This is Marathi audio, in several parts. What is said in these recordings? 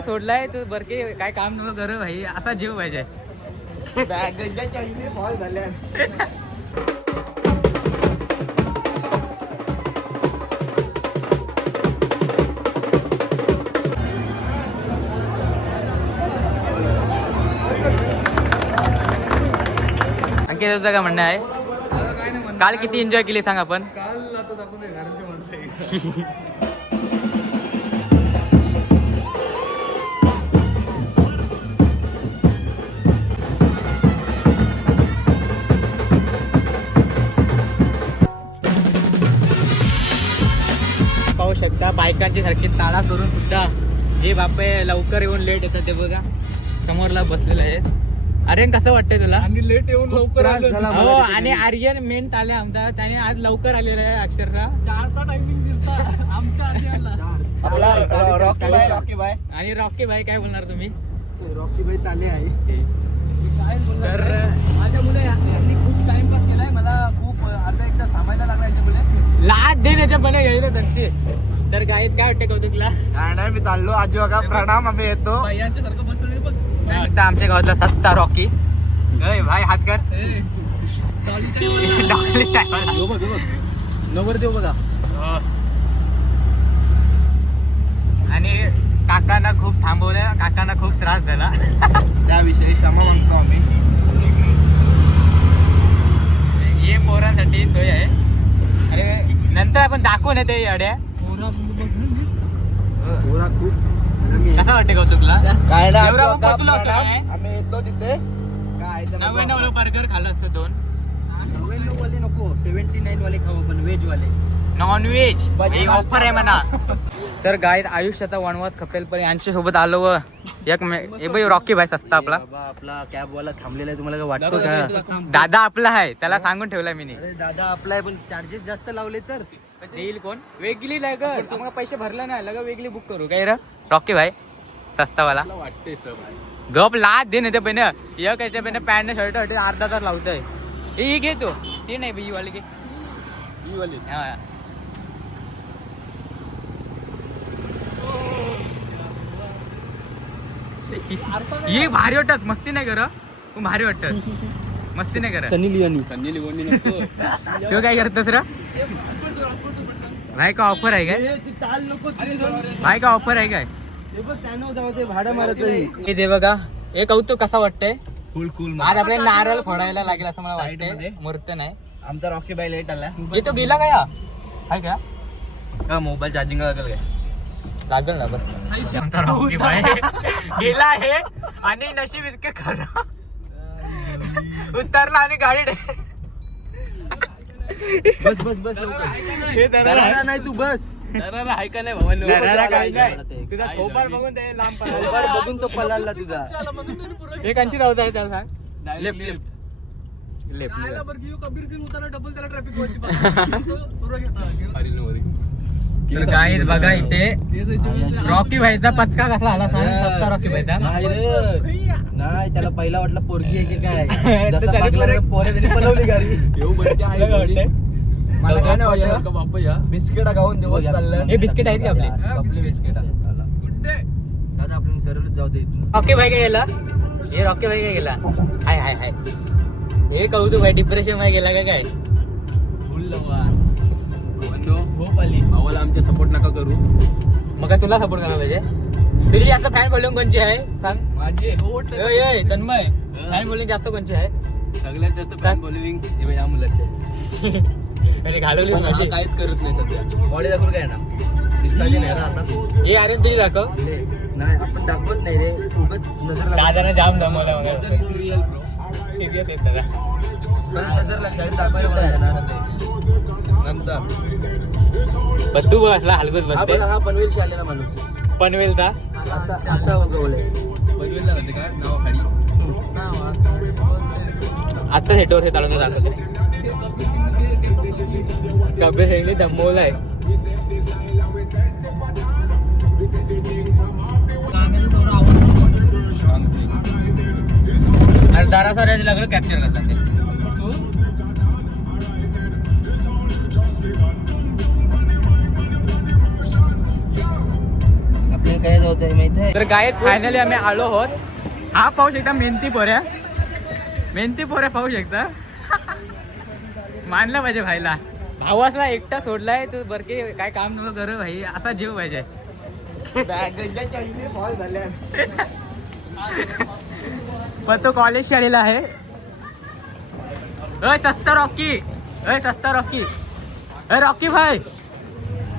सोडलाय तू बरके काय काम नको करू भाई आता जीव पाहिजे फॉल झाल्या अंकित तुझं काय म्हणणं आहे काल किती एन्जॉय केली सांग आपण काल आता आपण घरांची माणसं आहे पाहू शकता बायकांची सारखी ताळा करून सुद्धा जे बापे लवकर येऊन लेट येतात ते बघा समोरला बसलेले आहेत आर्यन कसं वाटतंय तुला आणि लेट येऊन लवकर हो आणि आर्यन मेन ताले आमचा त्याने आज लवकर आलेला आहे अक्षरशः 4चा टायमिंग दिलता आमच्या आर्यनला रॉकी बाय आणि रॉकी भाई काय बोलणार तुम्ही रॉकी बाई ताले आहे काय बोलणार माझ्या मुले यांनी खूप टाइमपास केलाय मला खूप अर्धा एक तास थांबायला लागला याच्यामुळे लाज दे याच्यापणे घ्यायला त्यांची तर गाईत काय वाटतं कौतुकला काय नाही मी चाललो आजी बघा प्रणाम आम्ही येतो यांच्या सारखं बसलं बघ एकदा आमच्या गावातला सस्ता रॉकी भाई हात कर नवर देऊ बघा आणि काकांना खूप थांबवलं काकांना खूप त्रास झाला त्याविषयी क्षमा मागतो आम्ही हे पोरांसाठी सोय आहे अरे नंतर आपण दाखवून येते अड्या कसा वाटते कौतुकला काय नाही एवढा पण पोचलो होतो काय? आम्ही येतो तिथे काय 99 बर्गर खाल्लं असतं 2 99 वाले नको 79 वाले खाऊ आपण व्हेज वाले नॉनव्हेज ऑफर आहे म्हणा तर गाईत आयुष्याचा वनवास खपेल पण यांच्या सोबत आलो व एक रॉकी भाई सस्ता आपला बाबा आपला कॅब वाला थांबलेला आहे तुम्हाला काय वाटतो का दादा आपला आहे त्याला सांगून ठेवलाय मी अरे दादा आपला आहे पण चार्जेस जास्त लावले तर देईल कोण वेगळी लागर मग पैसे भरला नाही लगा वेगळी बुक करू काय रे रॉकी भाई सस्तावाला वाटते सर गप लाद दे नाही ते एक याच्या पेन पॅन्ट शर्ट अर्धा तास लावतोय ही घे तो ती नाही बी वाली घे हा ये भारी वाटत मस्ती नाही कर तू भारी वाटत मस्ती नाही कर सनी लिओनी तू काय करतोस रे भाई का ऑफर आहे काय चाल नको भाई का ऑफर आहे काय ते भाडं मारत हे दे बघा हे कौतुक कसा वाटतंय कूल कूल आज आपल्याला नारळ फोडायला लागेल असं मला Side मध्ये? वाटतंय मूर्त नाही आमचा रॉकी बाई लेट आला हे तो गेला काय हाय का का मोबाईल चार्जिंग लागेल काय लागल ना बस गेला आहे आणि नशीब इतके खरं उतरला आणि गाडी बस बस बस हे दरारा नाही तू बस आहे का नाही भावा दरारा काय नाही. नाही तुझा खोपार बघून ते लांब मोबाईल बघून तो पळाला तुझा हे कंची धावता आहे त्याला सांग left left left Kabir Singh उतारा डबल त्याला ट्रॅफिक तर काय बघा इथे रॉकी भाईचा पचका कसा आला सांग सस्ता रॉकी भाईचा नाही रे नाही त्याला पहिला वाटलं पोरगी आहे की काय जसा पागला रे, पोरे त्यांनी पळवली गाडी मला काय नाही वाटलं बापा बिस्किट खाऊन दिवस चाललं हे बिस्किट आहेत का आपले आपली बिस्किट दादा आपण सरळ जाऊ दे इथून रॉकी भाई काय गेला हे रॉकी भाई काय गेला हाय हाय हाय हे कौतुक भाई डिप्रेशन मध्ये गेला का काय झोप आली भावाला आमच्या सपोर्ट नका करू मग काय तुला सपोर्ट करायला पाहिजे तुझी जास्त फॅन फॉलोइंग कोणची आहे सांग माझी तन्मय फॅन फॉलोइंग जास्त कोणची आहे सगळ्यात जास्त फॅन फॉलोइंग या मुलाचे आहे. अरे घालवली पण हा माझी. काहीच करत नाही सध्या बॉडी दाखवून काय ना दिसताची नाही ना आता हे अरे तुझी दाखव नाही आपण दाखवत नाही रे उगाच नजर लागली. दादाने जाम जमवलं मग नजर लागली शाळेत दाखवायला कोणाला येणार नाही. नंतर पण तू बसला हलगूच हा बसते बघा हा पनवेलशी आलेला माणूस पनवेलचा आता उगवलंय पनवेलला होते का नावाखाली आता सेटवर हे चालवून दाखवते कबे सगळी दमवलाय अरे दारा साऱ्याचे लागलं कॅप्चर करतात ते आपले काय जायचं आहे माहिती आहे? तर गायत फायनली आम्ही आलो आहोत. हा पाहू शकता मेहनती पोऱ्या पाहू शकता. मानलं पाहिजे भाईला. भावाचा एकटा सोडलाय तू बरके काय काम नको करू भाई, असा जीव पाहिजे. पण तो कॉलेज शाळेला आहे. अय सस्ता रॉकी, अय रॉकी भाई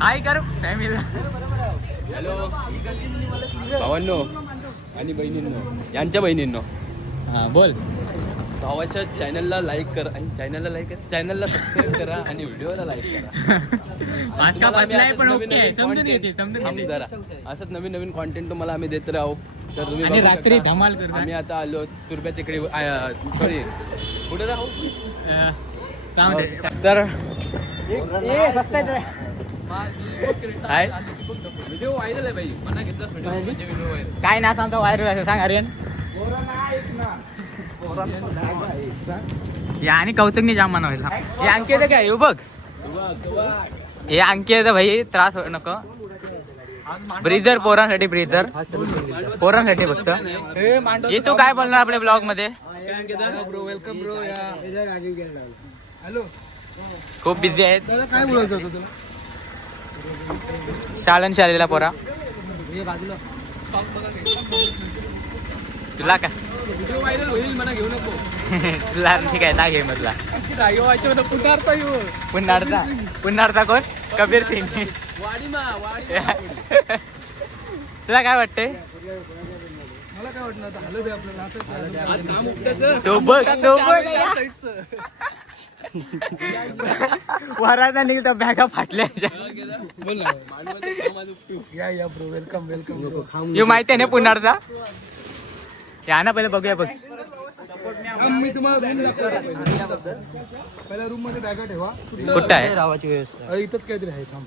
हाय कर फॅमिली. भावांनो आणि बहिणींनो, यांच्या बहिणींनो, हा बोल. भावाच्या चॅनलला लाईक करा आणि चॅनलला सबस्क्राईब करा आणि व्हिडिओला लाईक करा. आज का बदलाय पण ओके समजून content- येते थांब जरा. असंच नवीन नवीन कॉन्टेंट तुम्हाला आम्ही देत राहू. तर तुम्ही आणि बघू रात्री शकता. धमाल करू. आम्ही आता आलो तुर्ब्या तिकडे सॉरी कुठे राहू. तर व्हिडिओ व्हायरल आहे भाई, मना घेतला व्हिडिओ. काय ना सांगतो व्हायरल आहे सांग आर्यन. या आणि कौतुकनी जाम म्हणा हे अंकी येतं काय बघ. हे अंकी येतं भाई, त्रास नको. ब्रीझर पोरांसाठी फक्त. हे तू काय बोलणार आपल्या ब्लॉग मध्ये? Welcome bro. हॅलो खूप बिझी आहेत. काय बोलायचं होतं तुला? शाळेला पोरा. बाजूला तुला काय व्हिडिओ व्हायरल होईल, मना घेऊ नको. तुला ठीक आहे ना घे मधला. पुन्हारचा कोण? कबीर सिंग. तुला काय वाटतंय? मला काय वाटलं आता हलत आहे आपल्याला वराचा निघता बॅगा फाटल्या. या ब्रो. वेलकम. यू माहिती आहे ना पुन्हारचा? या ना पहिले बघूया बघ. मी तुम्हाला पहिल्या रूम मध्ये बॅगा ठेवा. कुठं आहे? राहायची व्यवस्था इथंच काहीतरी आहे. थांब.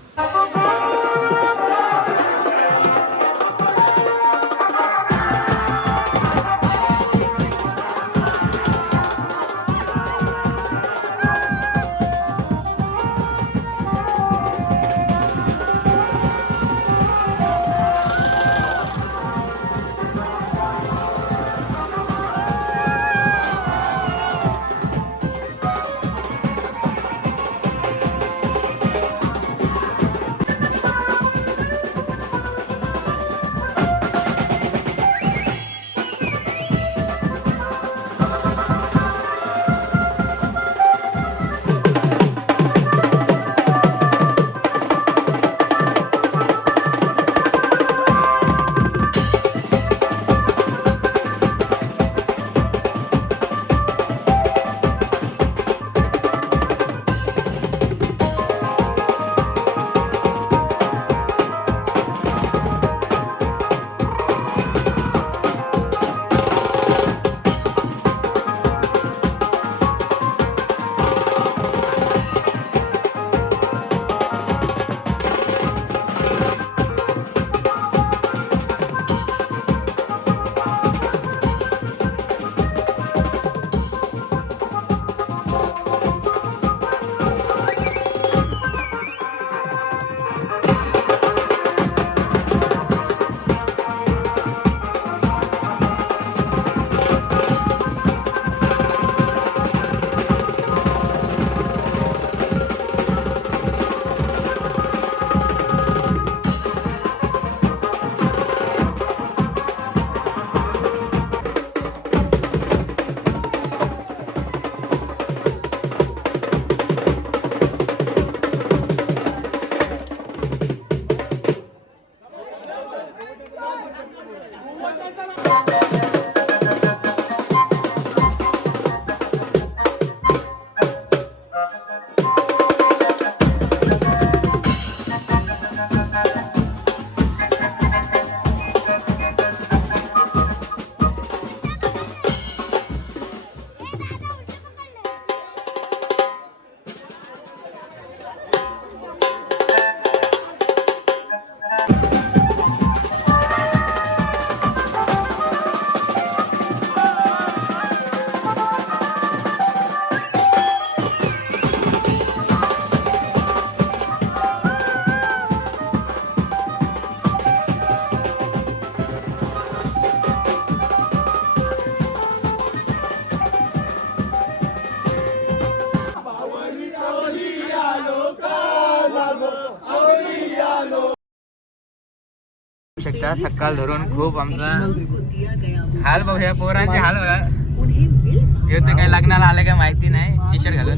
आमच्या सकाळ धरून खूप आमचा हाल बघूया पोरांचे हाल बघा. येते काय लग्नाला आले काय माहिती नाही टी शर्ट घालून.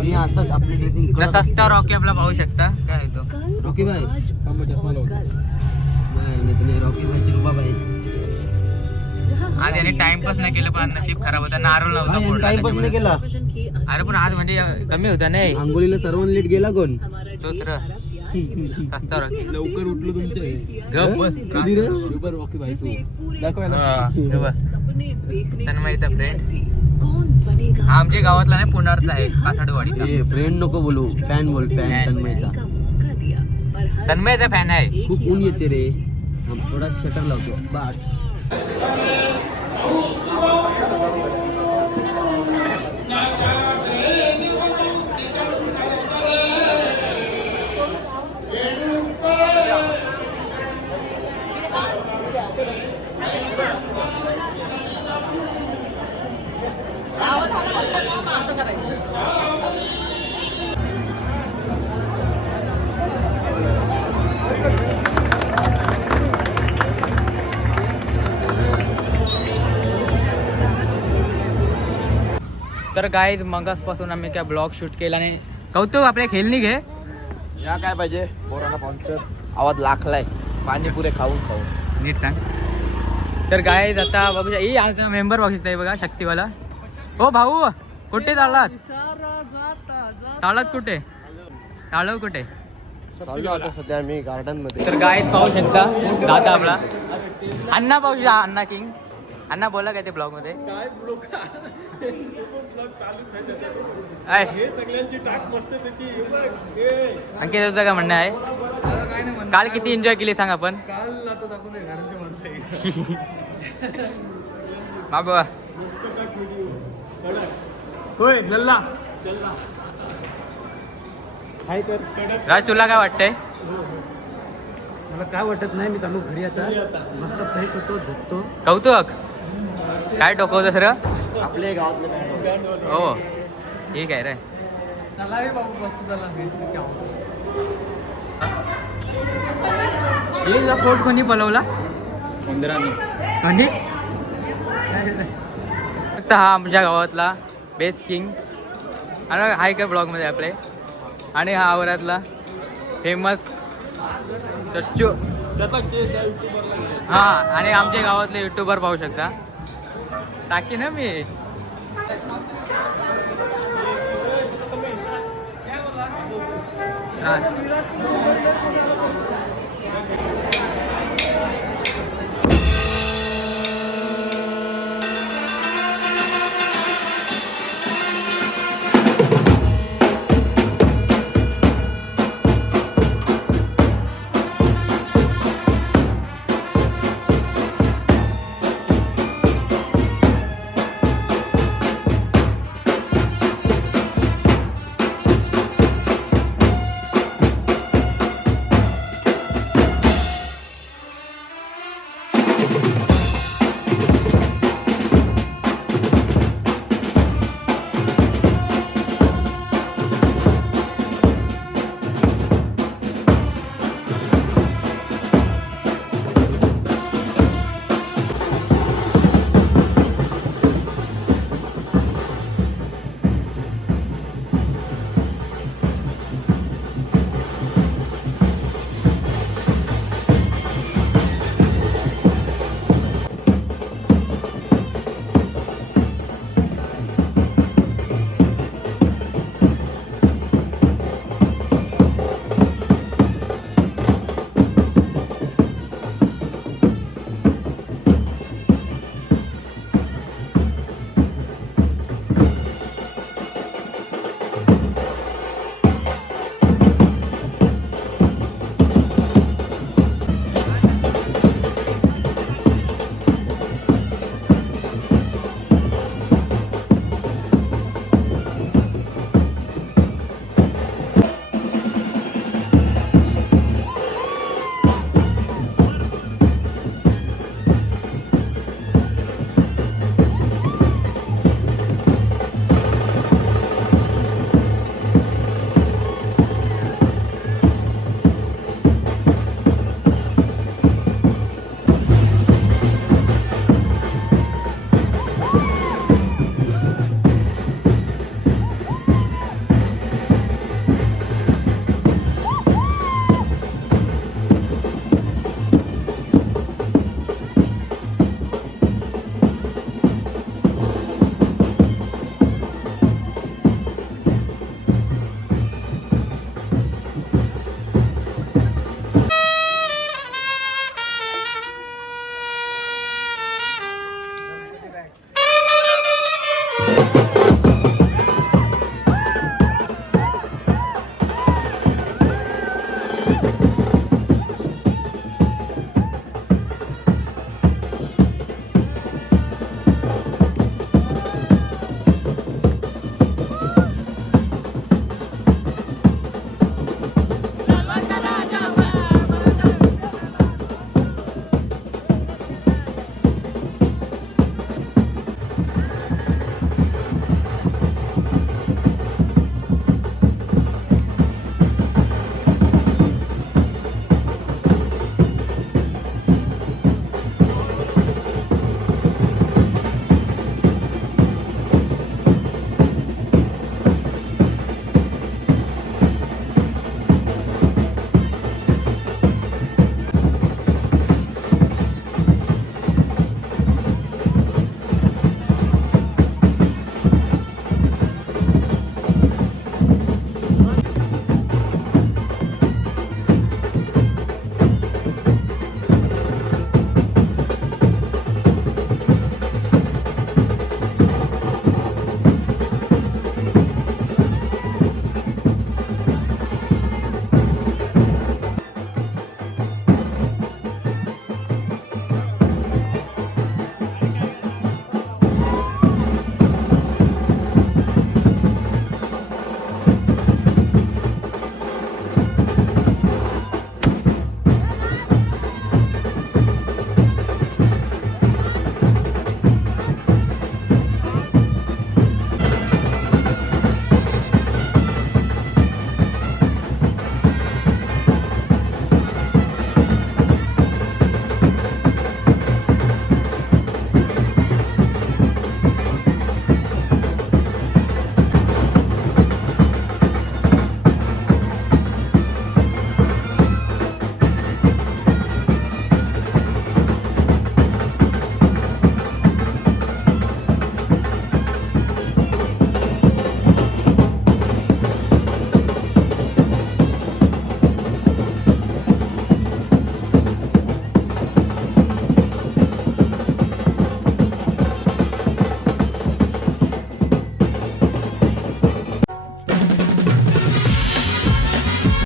मी असंच आपली ड्रेसिंग सस्ता रॉकी आपला पाहू शकता काय होतो. रॉकी भाई नाही रॉकी भाईची रुबाब आहे. आज याने टाइमपास नाही केलं पण नशीब खराब होता. नारळ नव्हता फोडला टाइमपास नाही केला. त्याच्यामुळे. अरे पण आज म्हणजे कमी होता नाही आंघोळीला सर्वांना लेट गेला कोण. तोच र सस्ता रॉकी. लवकर उठलो तुमचे. गप बस. कधी रे रॉकी भाई तू दाखवाय ना. तन्मयचा फ्रेंड आमच्या गावातला नाही पुण्यातला आहे कासाडवाडीचा. फ्रेंड नको बोलू फॅन बोल फॅन तन्मयचा. तन्मयचा फॅन आहे. खूप ऊन येते रे. थोडा शटर लावतो बस. तर गाईज मगासपासून आम्ही काय ब्लॉग शूट केला नाही. कौतुक आपल्या खेळणी घे. या काय पाहिजे पोरांना पॉन्चर आवाज लाखलाय पाणीपुरे खाऊन खाऊन. नीट सांग. तर गाईज आता बघू ही आमचा मेंबर बघू शकता बघा शक्तीवाला. हो भाऊ कुठे ताळात ताळात कुठे ताळव कुठे. चाललो आता सध्या मी गार्डन मध्ये. तर गाईज पाहू शकता दादा आपला अण्णा पाहू शकता. अण्णा किंग अण्णा बोला काय ते ब्लॉग मध्ये काय ब्लॉग चालूच आहे. हे सगळ्यांची टाक मस्त पैकी. आणखी तुझं काय म्हणणं आहे. काय नाही काल किती एन्जॉय केली सांग आपण. काल आता दाखवून घरांची माणसं आहे. बाबा मस्त टाक व्हिडिओ कडक. होय लल्ला चल्ला हाय तर कडक. राज तुला काय वाटतंय. मला काय वाटत नाही. मी चालू घरी आता मस्त फ्रेश होतो झोपतो. कौतुक काय डोकवतं सर. आपले गावातले हो ठीक आहे रे. चला रे बाबू मस्त चला. हे तुझा पोट कोणी पलवला 15 म्हणजे फक्त हा आमच्या गावातला बेस्ट किंग आणि हाय का ब्लॉगमध्ये आपले. आणि हा आवरातला फेमस चच्चू. हा आणि आमच्या गावातले युट्यूबर पाहू शकता. टाकी ना मी. आहे